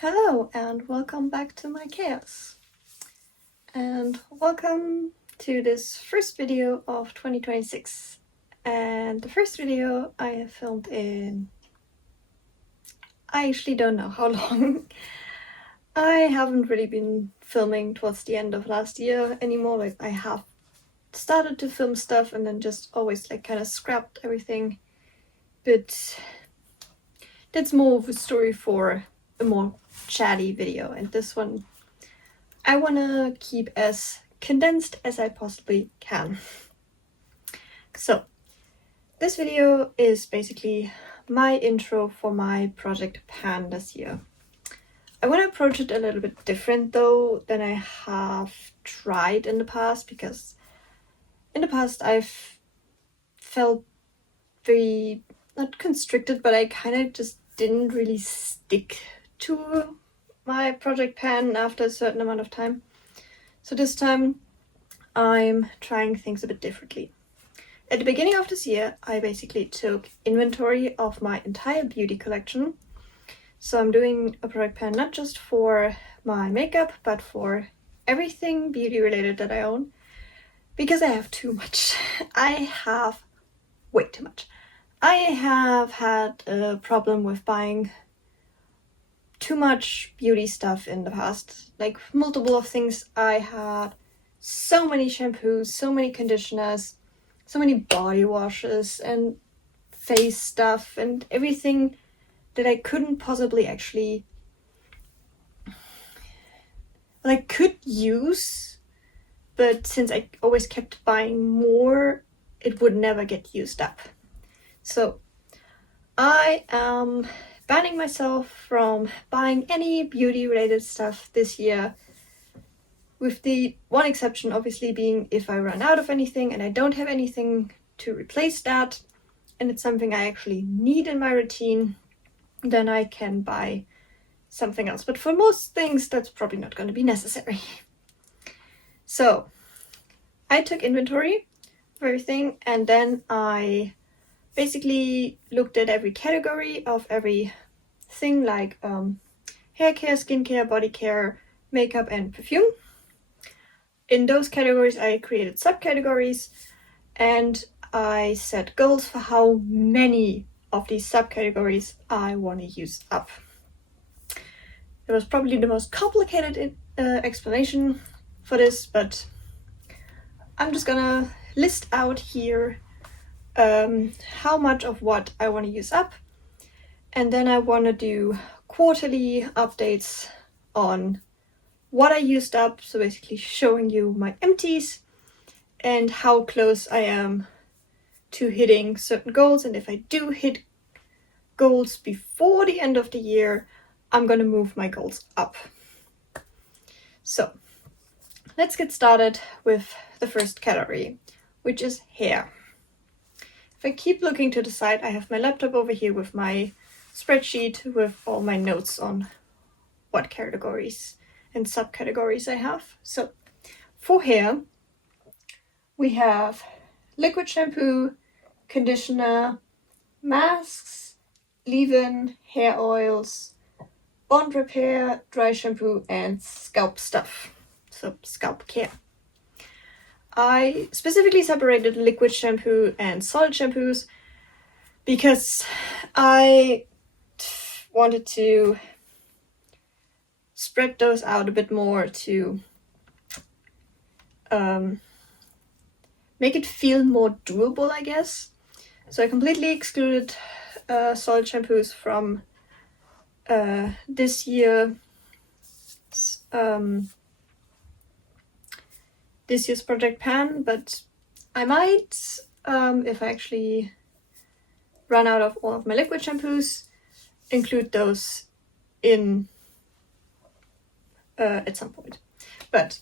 Hello and welcome back to my chaos. And welcome to this first video of 2026. And the first video I have filmed in... I actually don't know how long. I haven't really been filming towards the end of last year anymore. Like, I have started to film stuff and then just always kind of scrapped everything. But that's more of a story for a more chatty video, and this one I want to keep as condensed as I possibly can. So this video is basically my intro for my project Pan this year. I want to approach it a little bit different though than I have tried in the past, because in the past I've felt very, not constricted, but I kind of just didn't really stick to my project Pan after a certain amount of time. So this time I'm trying things a bit differently. At the beginning of this year, I basically took inventory of my entire beauty collection. So I'm doing a project Pan not just for my makeup, but for everything beauty related that I own, because I have too much. I have way too much. I have had a problem with buying too much beauty stuff in the past, like multiple of things. I had so many shampoos, so many conditioners, so many body washes and face stuff and everything that I couldn't possibly actually could use, but since I always kept buying more, it would never get used up. So I am banning myself from buying any beauty related stuff this year, with the one exception obviously being if I run out of anything and I don't have anything to replace that, and it's something I actually need in my routine, then I can buy something else. But for most things, that's probably not going to be necessary. So I took inventory of everything, and then I basically looked at every category of everything, like hair care, skincare, body care, makeup, and perfume. In those categories, I created subcategories, and I set goals for how many of these subcategories I want to use up. It was probably the most complicated explanation for this, but I'm just gonna list out here how much of what I want to use up, and then I want to do quarterly updates on what I used up, so basically showing you my empties and how close I am to hitting certain goals. And if I do hit goals before the end of the year, I'm gonna move my goals up. So let's get started with the first category, which is hair. If I keep looking to the side, I have my laptop over here with my spreadsheet with all my notes on what categories and subcategories I have. So for hair, we have liquid shampoo, conditioner, masks, leave-in, hair oils, bond repair, dry shampoo, and scalp stuff. So scalp care. I specifically separated liquid shampoo and solid shampoos because I wanted to spread those out a bit more to make it feel more doable, I guess. So I completely excluded solid shampoos from this year's project Pan, but I might, if I actually run out of all of my liquid shampoos, include those in at some point. But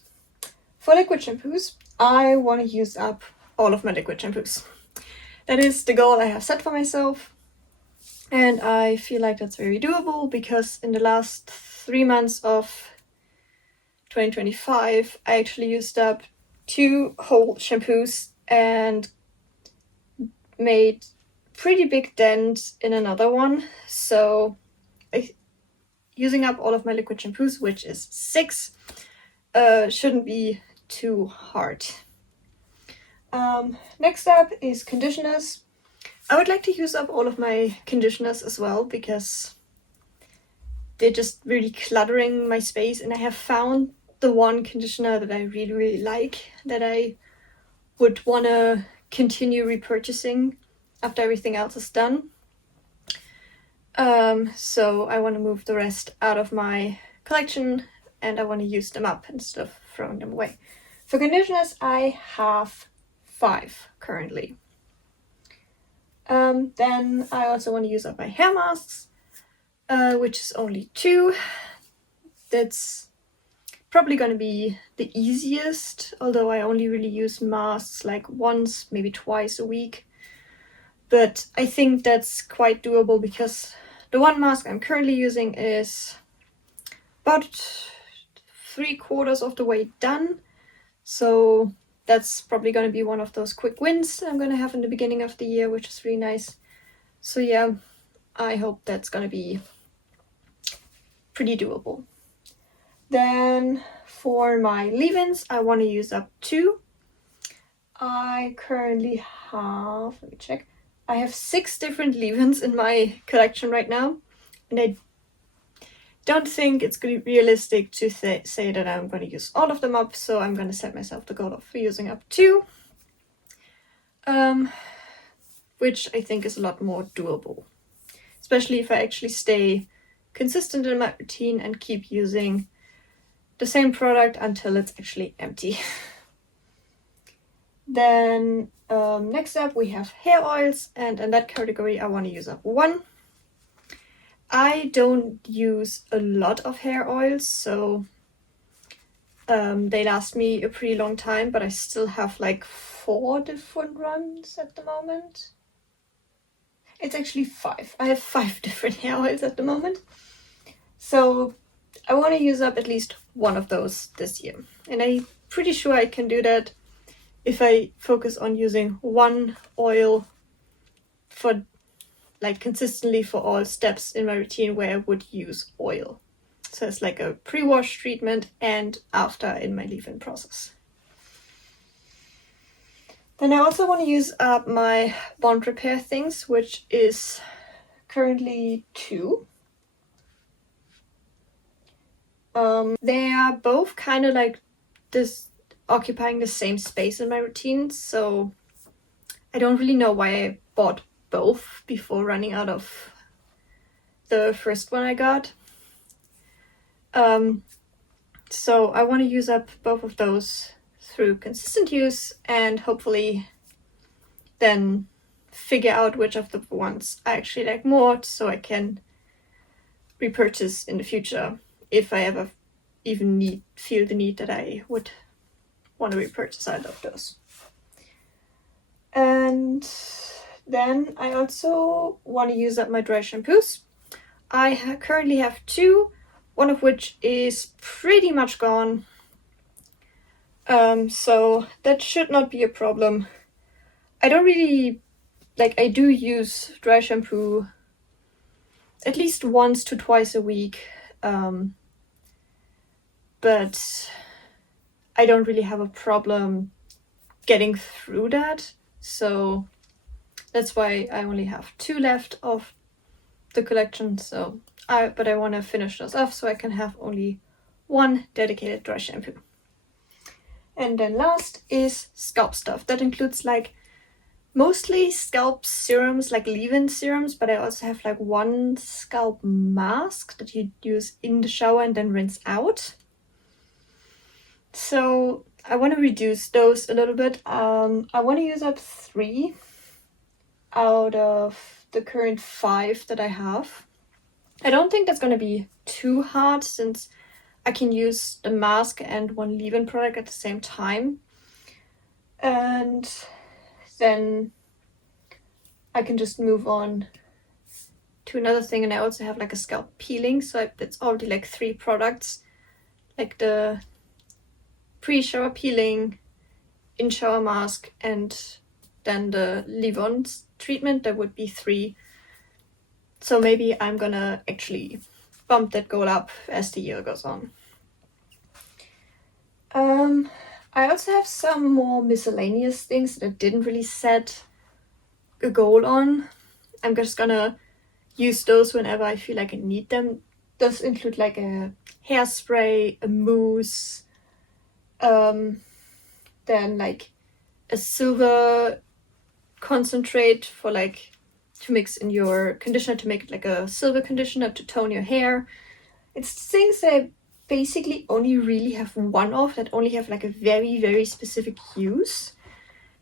for liquid shampoos, I want to use up all of my liquid shampoos. That is the goal I have set for myself, and I feel like that's very doable because in the last 3 months of 2025, I actually used up 2 whole shampoos and made pretty big dent in another one. So using up all of my liquid shampoos, which is 6, shouldn't be too hard. Next up is conditioners. I would like to use up all of my conditioners as well because they're just really cluttering my space, and I have found the one conditioner that I really, really like, that I would want to continue repurchasing after everything else is done. So I want to move the rest out of my collection, and I want to use them up instead of throwing them away. For conditioners, I have 5 currently. Then I also want to use up my hair masks, which is only 2. That's probably going to be the easiest, although I only really use masks like once, maybe twice a week. But I think that's quite doable because the one mask I'm currently using is about 3/4 of the way done. So that's probably going to be one of those quick wins I'm going to have in the beginning of the year, which is really nice. So yeah, I hope that's going to be pretty doable. Then for my leave-ins, I want to use up 2. I currently have, let me check, I have 6 different leave-ins in my collection right now, and I don't think it's going to be realistic to say that I'm going to use all of them up, so I'm going to set myself the goal of using up 2, which I think is a lot more doable, especially if I actually stay consistent in my routine and keep using the same product until it's actually empty. Then next up we have hair oils, and in that category I want to use up 1. I don't use a lot of hair oils, so they last me a pretty long time, but I still have like 4 different runs at the moment. It's actually 5. I have 5 different hair oils at the moment. So I want to use up at least one of those this year. And I'm pretty sure I can do that if I focus on using one oil for like consistently for all steps in my routine where I would use oil. So it's like a pre-wash treatment and after in my leave-in process. Then I also want to use up my bond repair things, which is currently 2. They are both kind of like this, occupying the same space in my routine, so I don't really know why I bought both before running out of the first one I got. So I want to use up both of those through consistent use and hopefully then figure out which of the ones I actually like more, so I can repurchase in the future if I ever even feel the need that I would want to repurchase either of those. And then I also want to use up my dry shampoos. I currently have 2, one of which is pretty much gone. So that should not be a problem. I don't really, I do use dry shampoo at least once to twice a week. But I don't really have a problem getting through that. So that's why I only have 2 left of the collection. But I want to finish those off so I can have only 1 dedicated dry shampoo. And then last is scalp stuff. That includes mostly scalp serums, like leave-in serums, but I also have 1 scalp mask that you use in the shower and then rinse out. So I want to reduce those a little bit. I want to use up 3 out of the current 5 that I have. I don't think that's going to be too hard since I can use the mask and 1 leave-in product at the same time. And then I can just move on to another thing. And I also have a scalp peeling. So it's already 3 products. The pre-shower peeling, in-shower mask, and then the leave-on treatment. That would be 3. So maybe I'm gonna actually bump that goal up as the year goes on. I also have some more miscellaneous things that I didn't really set a goal on. I'm just gonna use those whenever I feel like I need them. Those include like a hairspray, a mousse, then like a silver concentrate for like to mix in your conditioner to make it like a silver conditioner to tone your hair. It's things that I basically only really have one of, that only have like a very, very specific use.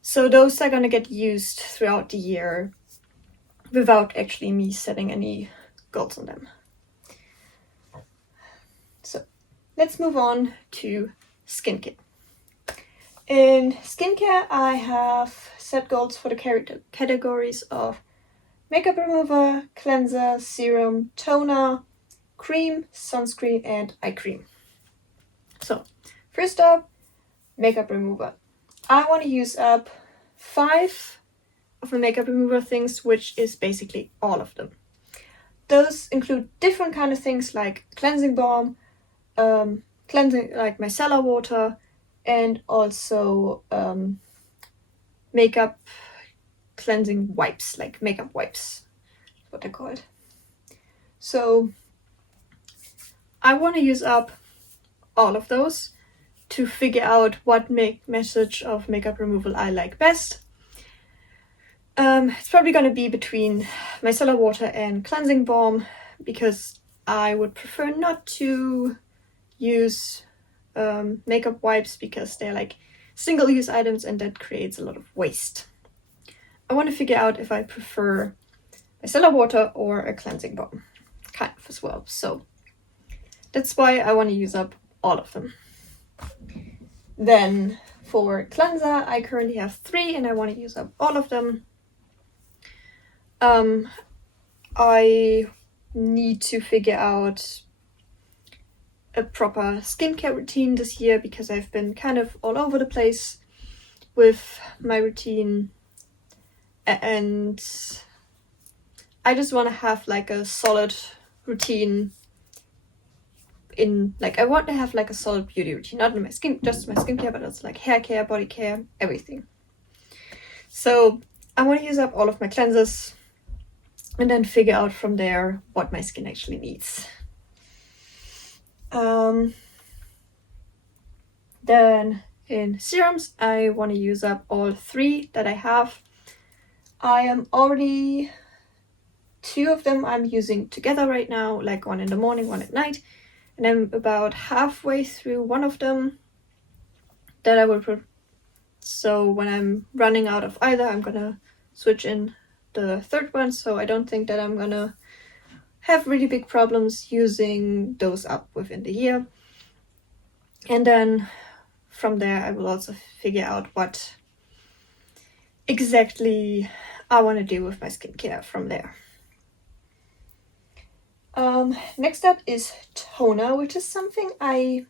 So those are gonna get used throughout the year without actually me setting any goals on them. So let's move on to skincare. In skincare, I have set goals for the categories of makeup remover, cleanser, serum, toner, cream, sunscreen, and eye cream. So first up, makeup remover. I want to use up 5 of the makeup remover things, which is basically all of them. Those include different kind of things like cleansing balm, cleansing like micellar water, and also makeup cleansing wipes, like makeup wipes, what they're called. So I want to use up all of those to figure out what message of makeup removal I like best. It's probably going to be between micellar water and cleansing balm, because I would prefer not to use makeup wipes because they're like single-use items and that creates a lot of waste. I want to figure out if I prefer micellar water or a cleansing balm, kind of as well. So that's why I want to use up all of them. Then for cleanser, I currently have 3 and I want to use up all of them. I need to figure out a proper skincare routine this year because I've been kind of all over the place with my routine, and I just want to have like a solid routine in like I want to have like a solid beauty routine, not in my skin, just my skincare, but also like hair care, body care, everything. So I want to use up all of my cleansers and then figure out from there what my skin actually needs. Then in serums, I want to use up all 3 that I have. I am already 2 of them I'm using together right now, like one in the morning, one at night, and I'm about halfway through one of them that I will put. So when I'm running out of either, I'm gonna switch in the 3rd one, so I don't think that I'm gonna have really big problems using those up within the year. And then from there I will also figure out what exactly I want to do with my skincare from there. Next up is toner, which is something I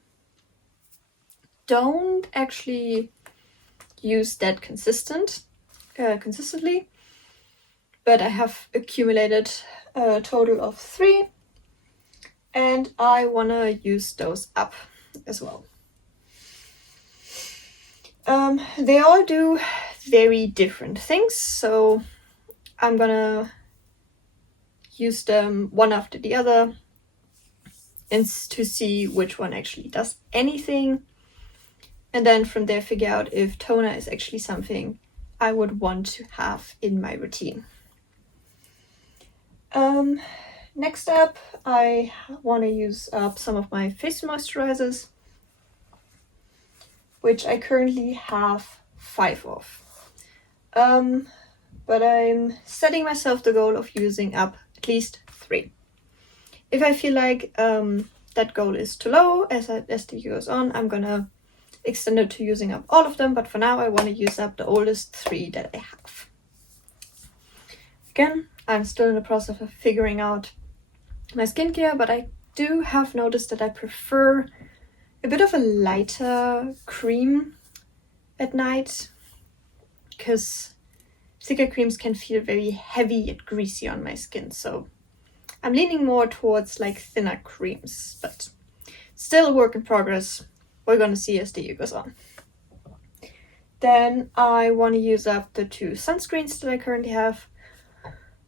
don't actually use that consistently, but I have accumulated a total of 3 and I want to use those up as well. They all do very different things, so I'm gonna use them one after the other and to see which one actually does anything, and then from there figure out if toner is actually something I would want to have in my routine. Next up, I want to use up some of my face moisturizers, which I currently have 5 of. But I'm setting myself the goal of using up at least 3. If I feel like that goal is too low as the year goes on, I'm gonna extend it to using up all of them, but for now I want to use up the oldest 3 that I have. Again, I'm still in the process of figuring out my skincare, but I do have noticed that I prefer a bit of a lighter cream at night, because thicker creams can feel very heavy and greasy on my skin, so I'm leaning more towards like thinner creams, but still a work in progress. We're gonna see as the year goes on. Then I want to use up the 2 sunscreens that I currently have.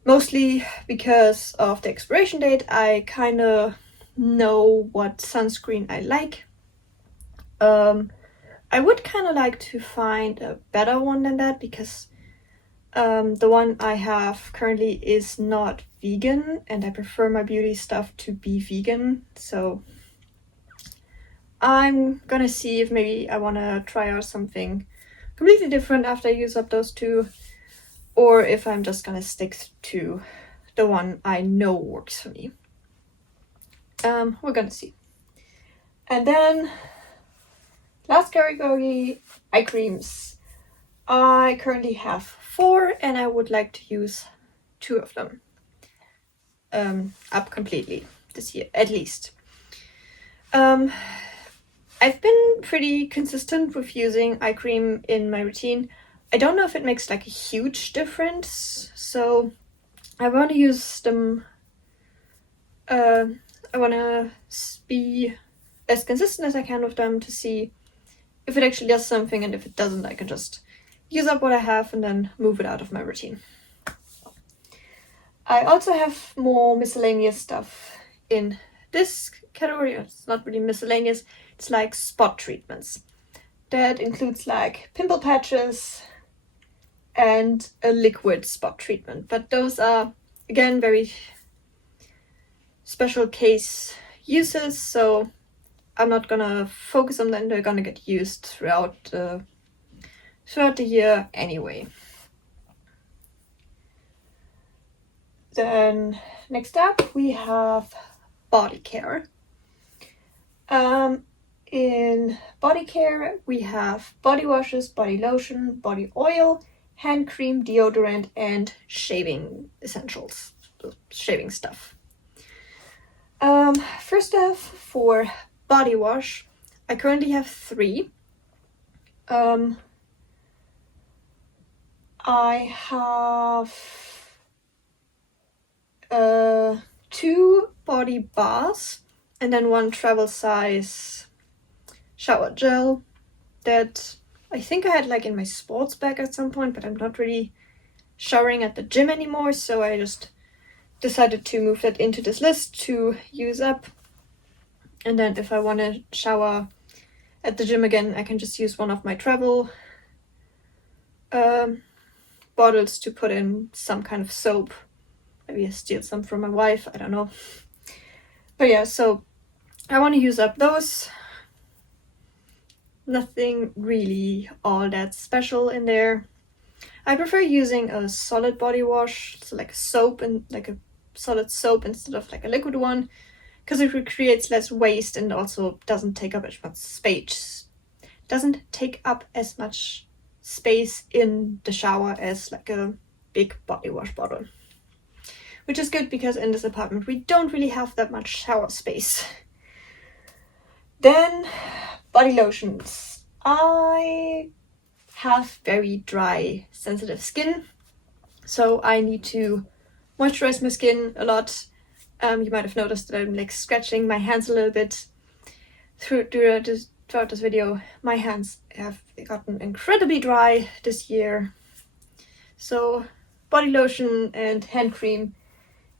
Mostly because of the expiration date, I kind of know what sunscreen I like. I would kind of like to find a better one than that, because the one I have currently is not vegan, and I prefer my beauty stuff to be vegan. So I'm gonna see if maybe I want to try out something completely different after I use up those 2, or if I'm just gonna stick to the one I know works for me. We're gonna see. And then last category, eye creams. I currently have 4, and I would like to use 2 of them up completely this year, at least. I've been pretty consistent with using eye cream in my routine. I don't know if it makes like a huge difference, so I want to use them. I want to be as consistent as I can with them to see if it actually does something, and if it doesn't, I can just use up what I have and then move it out of my routine. I also have more miscellaneous stuff in this category. It's not really miscellaneous, it's like spot treatments. That includes like pimple patches and a liquid spot treatment, but those are again very special case uses, so I'm not gonna focus on them. They're gonna get used throughout the year anyway. Then next up we have body care. In body care we have body washes, body lotion, body oil, hand cream, deodorant, and shaving essentials, shaving stuff. First off, for body wash, I currently have 3. I have 2 body bars and then 1 travel size shower gel that I think I had like in my sports bag at some point, but I'm not really showering at the gym anymore, so I just decided to move that into this list to use up. And then if I want to shower at the gym again, I can just use one of my travel bottles to put in some kind of soap. Maybe I steal some from my wife, I don't know. But yeah, so I want to use up those. Nothing really all that special in there. I prefer using a solid body wash, so like a soap, and like a solid soap instead of like a liquid one, because it creates less waste and also doesn't take up as much space. Doesn't take up as much space in the shower as like a big body wash bottle. Which is good, because in this apartment we don't really have that much shower space. Then body lotions. I have very dry, sensitive skin, so I need to moisturize my skin a lot. You might have noticed that I'm like scratching my hands a little bit throughout this video. My hands have gotten incredibly dry this year, so body lotion and hand cream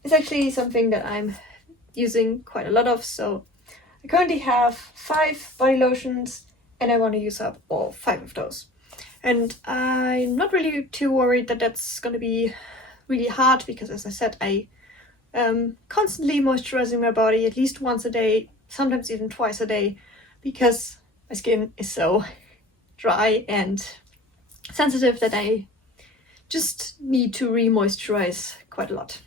is actually something that I'm using quite a lot of. So I currently have 5 body lotions, and I want to use up all 5 of those. And I'm not really too worried that that's going to be really hard, because as I said, I am constantly moisturizing my body at least once a day, sometimes even twice a day, because my skin is so dry and sensitive that I just need to re-moisturize quite a lot.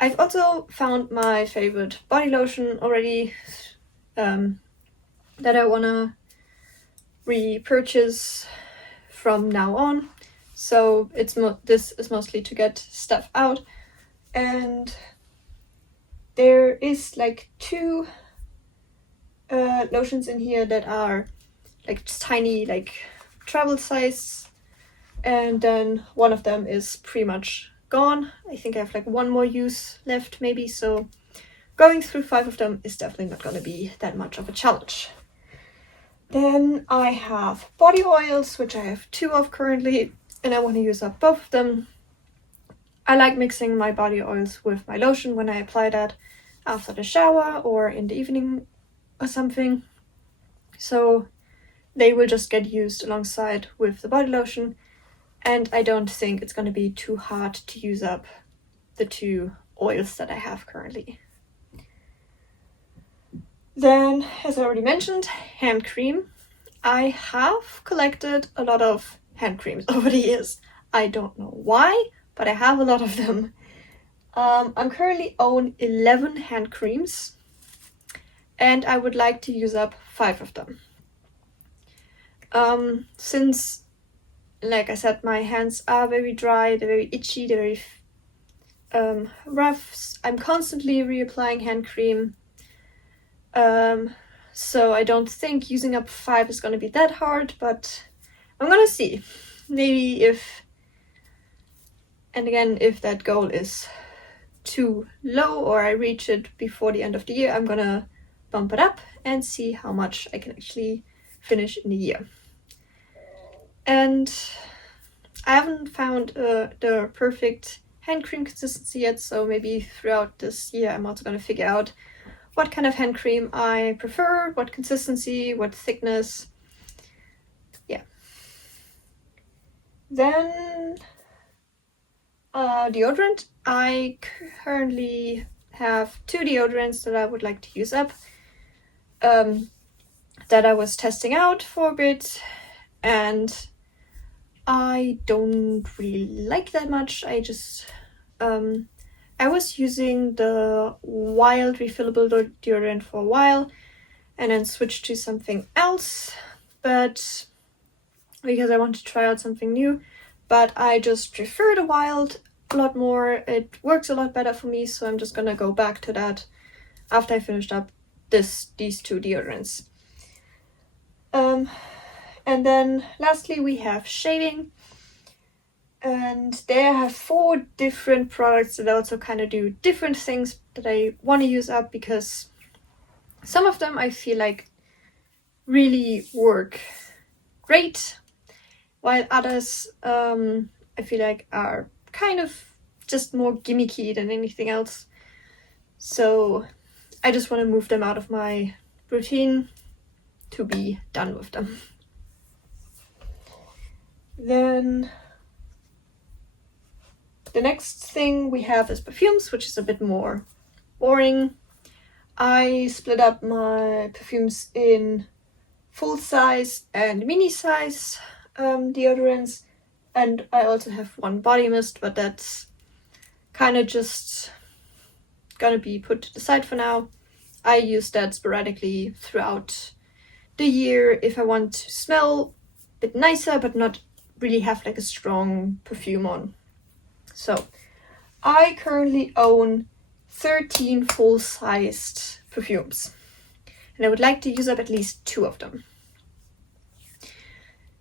I've also found my favorite body lotion already that I want to repurchase from now on. So this is mostly to get stuff out, and there is like 2 lotions in here that are like tiny, like travel size, and then one of them is pretty much gone. I think I have like one more use left maybe, so going through 5 of them is definitely not going to be that much of a challenge. Then I have body oils, which I have 2 of currently, and I want to use up both of them. I like mixing my body oils with my lotion when I apply that after the shower or in the evening or something. So they will just get used alongside with the body lotion, and I don't think it's going to be too hard to use up the 2 oils that I have currently. Then, as I already mentioned, hand cream. I have collected a lot of hand creams over the years. I don't know why, but I have a lot of them. I'm currently own 11 hand creams, and I would like to use up 5 of them. Since, like I said, my hands are very dry, they're very itchy, they're very rough. I'm constantly reapplying hand cream. So I don't think using up 5 is going to be that hard, but I'm gonna see. Maybe if that goal is too low or I reach it before the end of the year, I'm gonna bump it up and see how much I can actually finish in a year. And I haven't found the perfect hand cream consistency yet, so maybe throughout this year I'm also gonna figure out what kind of hand cream I prefer, what consistency, what thickness. Yeah. Then deodorant. I currently have 2 deodorants that I would like to use up, that I was testing out for a bit, and I don't really like that much. I was using the Wild refillable deodorant for a while and then switched to something else, but because I want to try out something new. But I just prefer the Wild a lot more. It works a lot better for me, so I'm just gonna go back to that after I finished up these 2 deodorants. And then lastly we have shaving. And there I have 4 different products that also kind of do different things that I want to use up, because some of them I feel like really work great, while others I feel like are kind of just more gimmicky than anything else. So I just want to move them out of my routine to be done with them. Then the next thing we have is perfumes, which is a bit more boring. I split up my perfumes in full size and mini size deodorants, and I also have 1 body mist, but that's kind of just gonna be put to the side for now. I use that sporadically throughout the year if I want to smell a bit nicer but not really have like a strong perfume on. So I currently own 13 full-sized perfumes, and I would like to use up at least 2 of them.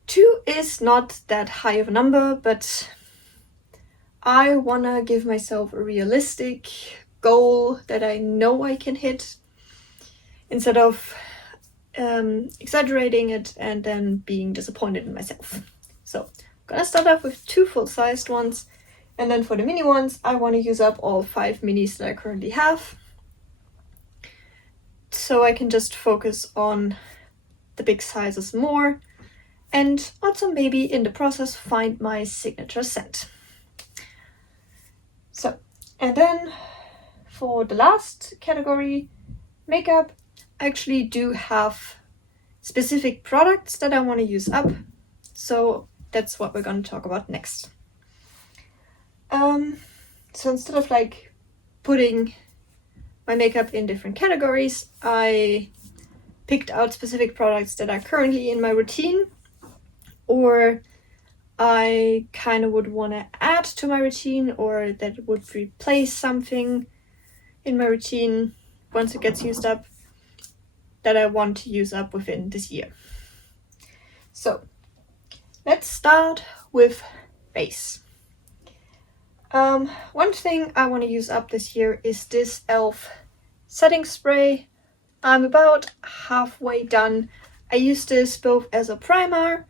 2 is not that high of a number, but I wanna give myself a realistic goal that I know I can hit, instead of exaggerating it and then being disappointed in myself. So I'm gonna start off with 2 full-sized ones, and then for the mini ones I want to use up all 5 minis that I currently have, so I can just focus on the big sizes more, and also maybe in the process find my signature scent. So, and then for the last category, makeup, I actually do have specific products that I want to use up, so that's what we're going to talk about next. So instead of like putting my makeup in different categories, I picked out specific products that are currently in my routine, or I kind of would want to add to my routine, or that would replace something in my routine once it gets used up, that I want to use up within this year. So let's start with base. One thing I want to use up this year is this e.l.f. setting spray. I'm about halfway done. I use this both as a primer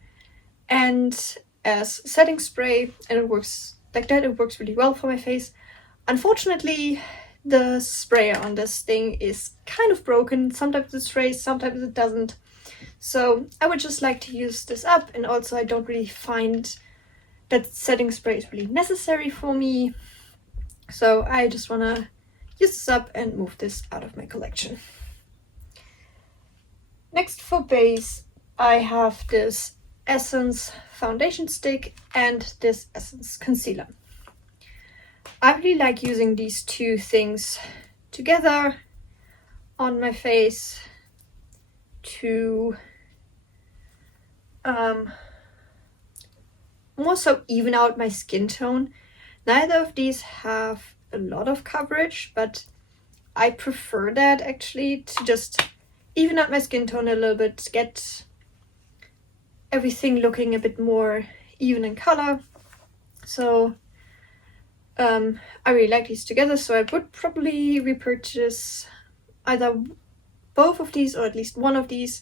and as setting spray, and it works like that. It works really well for my face. Unfortunately, the sprayer on this thing is kind of broken. Sometimes it sprays, sometimes it doesn't. So I would just like to use this up, and also I don't really find that setting spray is really necessary for me. So I just want to use this up and move this out of my collection. Next for base, I have this Essence foundation stick and this Essence concealer. I really like using these two things together on my face to more so even out my skin tone. Neither of these have a lot of coverage, but I prefer that actually, to just even out my skin tone a little bit, get everything looking a bit more even in color. So I really like these together, so I would probably repurchase either both of these or at least one of these,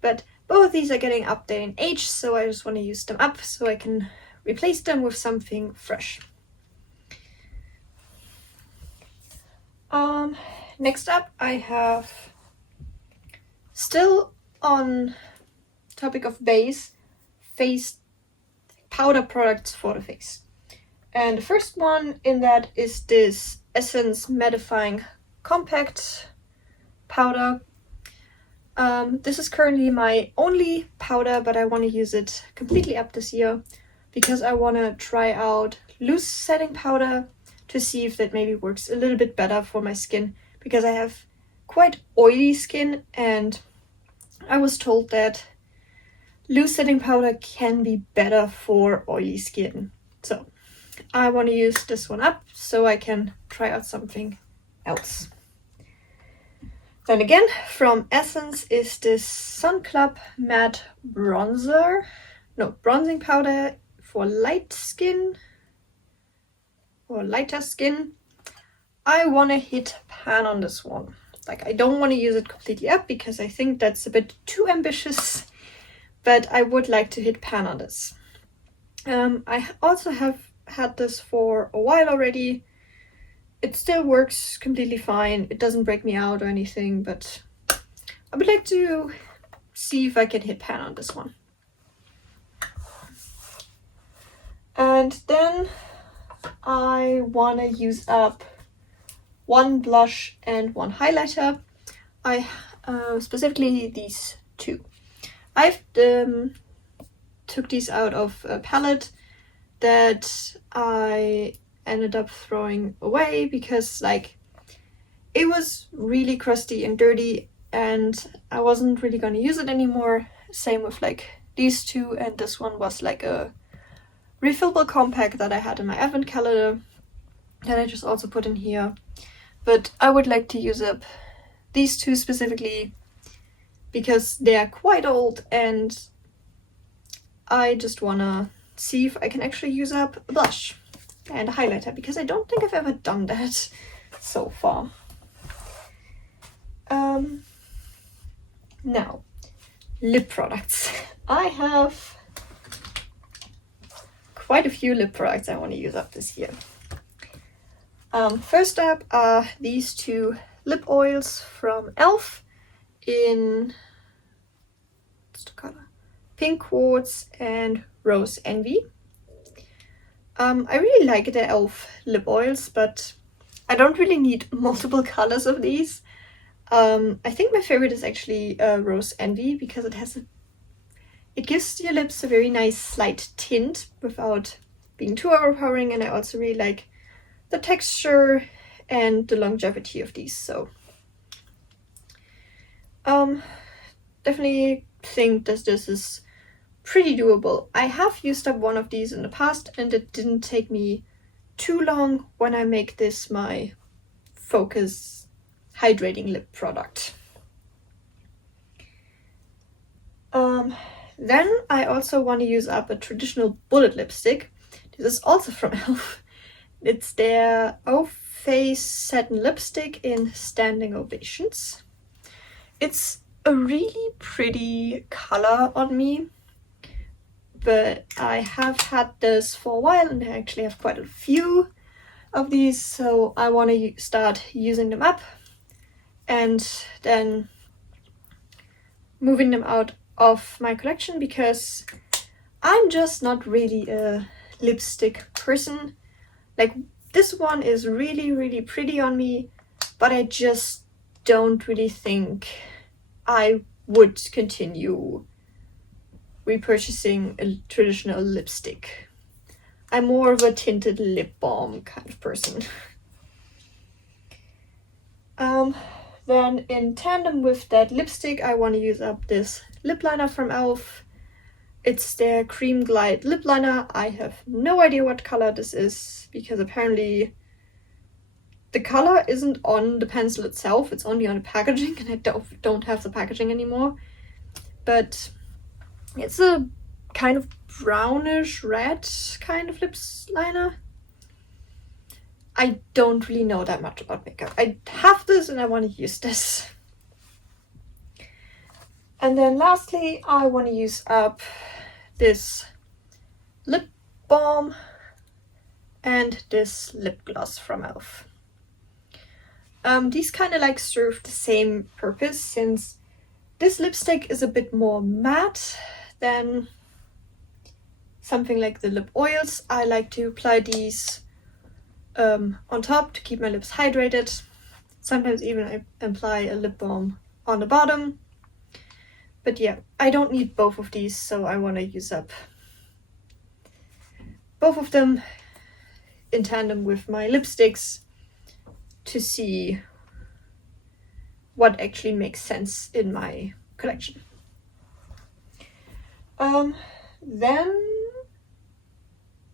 but both of these are getting up there in age, so I just want to use them up so I can replace them with something fresh. Next up, I have, still on topic of base, face powder products for the face. And the first one in that is this Essence Mattifying Compact powder. This is currently my only powder, but I want to use it completely up this year because I want to try out loose setting powder to see if that maybe works a little bit better for my skin, because I have quite oily skin and I was told that loose setting powder can be better for oily skin. So I want to use this one up so I can try out something else. Then again, from Essence is this Sun Club Matte Bronzing Powder for light skin or lighter skin. I want to hit pan on this one. Like, I don't want to use it completely up because I think that's a bit too ambitious, but I would like to hit pan on this. I also have had this for a while already. It still works completely fine. It doesn't break me out or anything, but I would like to see if I can hit pan on this one. And then I want to use up one blush and one highlighter. I specifically these two. I've took these out of a palette that I ended up throwing away because like it was really crusty and dirty and I wasn't really going to use it anymore. Same with like these two, and this one was like a refillable compact that I had in my advent calendar that I just also put in here. But I would like to use up these two specifically because they are quite old and I just wanna see if I can actually use up a blush and a highlighter, because I don't think I've ever done that so far. Now, lip products. I have quite a few lip products I want to use up this year. First up are these two lip oils from e.l.f. in, what's the color? Pink Quartz and Rose Envy. I really like the e.l.f. lip oils, but I don't really need multiple colors of these. I think my favorite is actually Rose Envy because it gives your lips a very nice slight tint without being too overpowering, and I also really like the texture and the longevity of these. So definitely think that this is pretty doable. I have used up one of these in the past and it didn't take me too long when I make this my focus hydrating lip product. Then I also want to use up a traditional bullet lipstick. This is also from e.l.f. It's their O-Face Satin Lipstick in Standing Ovations. It's a really pretty color on me, but I have had this for a while and I actually have quite a few of these, so I want to start using them up and then moving them out of my collection, because I'm just not really a lipstick person. Like, this one is really, really pretty on me, but I just don't really think I would continue repurchasing a traditional lipstick. I'm more of a tinted lip balm kind of person. Then in tandem with that lipstick, I want to use up this lip liner from e.l.f. It's their Cream Glide lip liner. I have no idea what color this is, because apparently the color isn't on the pencil itself, it's only on the packaging, and I don't have the packaging anymore. But it's a kind of brownish red kind of lip liner. I don't really know that much about makeup. I have this and I want to use this. And then lastly, I want to use up this lip balm and this lip gloss from e.l.f. These kind of like serve the same purpose, since this lipstick is a bit more matte than something like the lip oils. I like to apply these on top to keep my lips hydrated. Sometimes even I apply a lip balm on the bottom. But yeah, I don't need both of these, so I want to use up both of them in tandem with my lipsticks to see what actually makes sense in my collection. Then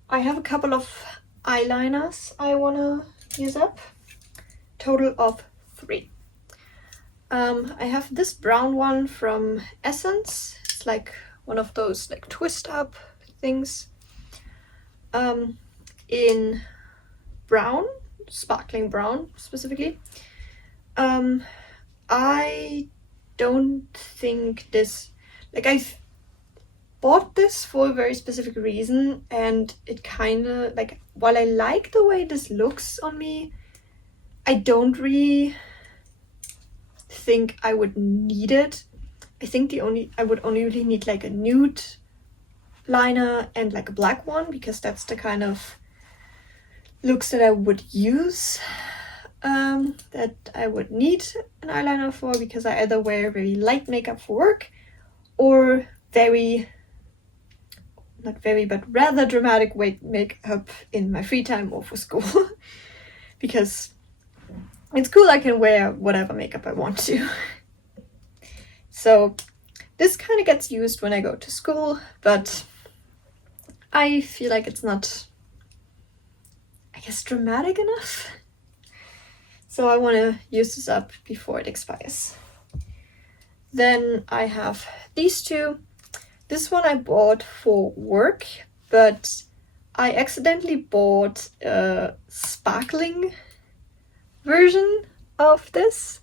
I have a couple of eyeliners I want to use up. Total of 3. I have this brown one from Essence. It's like one of those like twist up things. In brown, sparkling brown specifically. I don't think this, like, I've bought this for a very specific reason, and it kind of, like, while I like the way this looks on me, I don't really think I would need it. I think I would only really need like a nude liner and like a black one, because that's the kind of looks that I would use, that I would need an eyeliner for, because I either wear very light makeup for work or rather dramatic makeup in my free time or for school. Because in school I can wear whatever makeup I want to. So this kind of gets used when I go to school, but I feel like it's not, I guess, dramatic enough. So I want to use this up before it expires. Then I have these two. This one I bought for work, but I accidentally bought a sparkling version of this.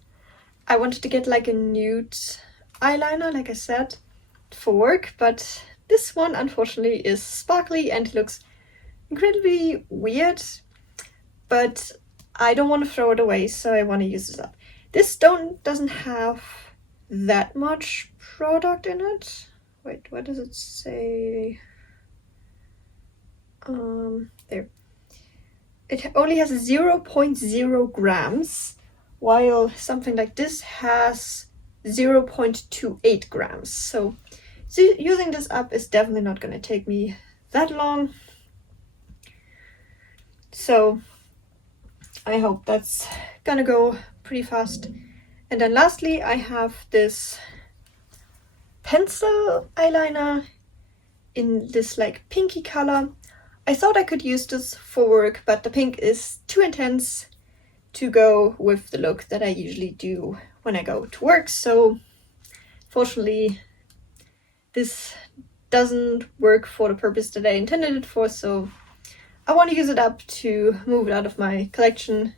I wanted to get like a nude eyeliner, like I said, for work, but this one unfortunately is sparkly and looks incredibly weird, but I don't want to throw it away, so I want to use this up. This doesn't have that much product in it. Wait, what does it say? There. It only has 0.0 grams, while something like this has 0.28 grams. So using this up is definitely not going to take me that long. So I hope that's gonna go pretty fast. And then lastly, I have this pencil eyeliner in this like pinky color. I thought I could use this for work, but the pink is too intense to go with the look that I usually do when I go to work. So fortunately, this doesn't work for the purpose that I intended it for, so I want to use it up to move it out of my collection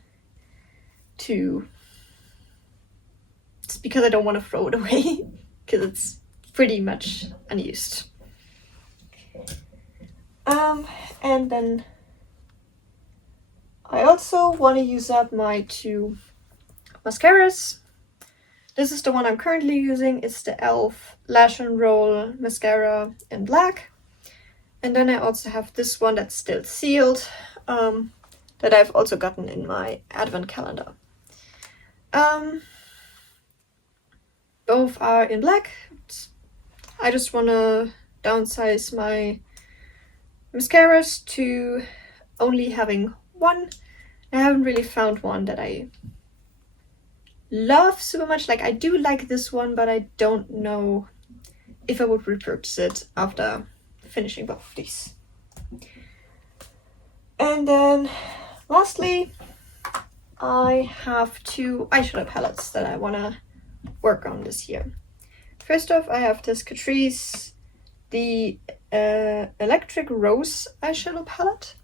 it's because I don't want to throw it away because it's pretty much unused. And then I also want to use up my 2 mascaras. This is the one I'm currently using. It's the e.l.f. Lash and Roll Mascara in black. And then I also have this one that's still sealed, that I've also gotten in my advent calendar. Both are in black. I just want to downsize my mascaras to only having one. I haven't really found one that I love super much. Like, I do like this one, but I don't know if I would repurchase it after finishing both of these. And then lastly, I have 2 eyeshadow palettes that I want to work on this year. First off, I have this Catrice, the Electric Rose eyeshadow palette.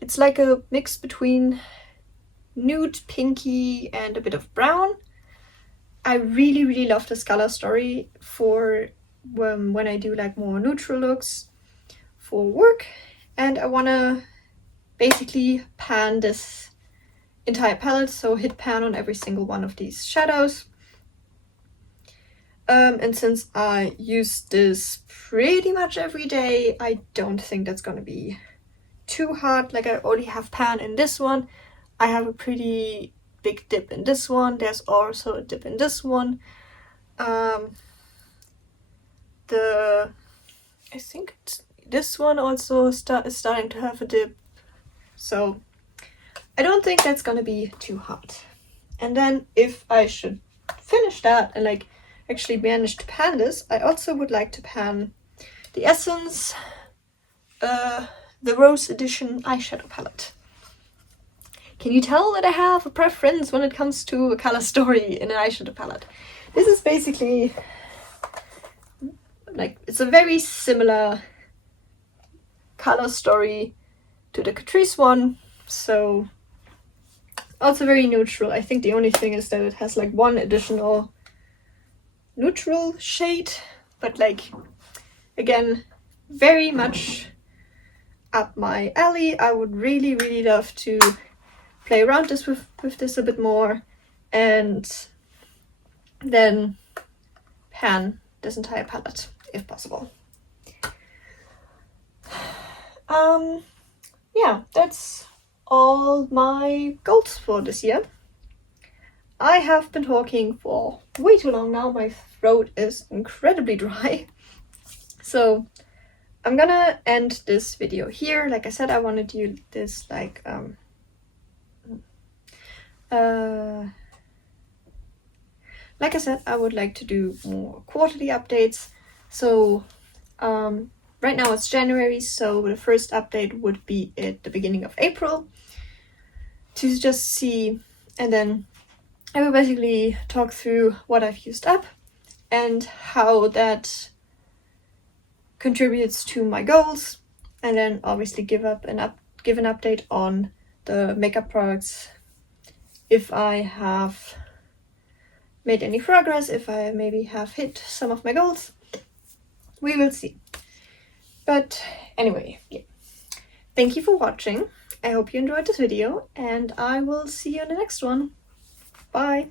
It's like a mix between nude, pinky, and a bit of brown. I really, really love this color story for when I do like more neutral looks for work, and I want to basically pan this entire palette, so hit pan on every single one of these shadows. And since I use this pretty much every day, I don't think that's gonna be too hard. Like, I already have pan in this one. I have a pretty big dip in this one. There's also a dip in this one. I think this one also is starting to have a dip. So I don't think that's gonna be too hard. And then if I should finish that and like actually manage to pan this, I also would like to pan the Essence the Rose Edition eyeshadow palette. Can you tell that I have a preference when it comes to a color story in an eyeshadow palette? This is basically like, it's a very similar color story to the Catrice one, so also very neutral. I think the only thing is that it has like one additional neutral shade, but like, again, very much up my alley. I would really, really love to play around this with this a bit more, and then pan this entire palette if possible. Yeah, that's all my goals for this year. I have been talking for way too long now. My throat is incredibly dry. So I'm gonna end this video here. Like I said, I wanted to do this like like I said, I would like to do more quarterly updates. So right now it's January, so the first update would be at the beginning of April to just see, and then I will basically talk through what I've used up and how that contributes to my goals, and then obviously give an update on the makeup products, if I have made any progress, if I maybe have hit some of my goals. We will see. But anyway, yeah. Thank you for watching. I hope you enjoyed this video, and I will see you in the next one. Bye!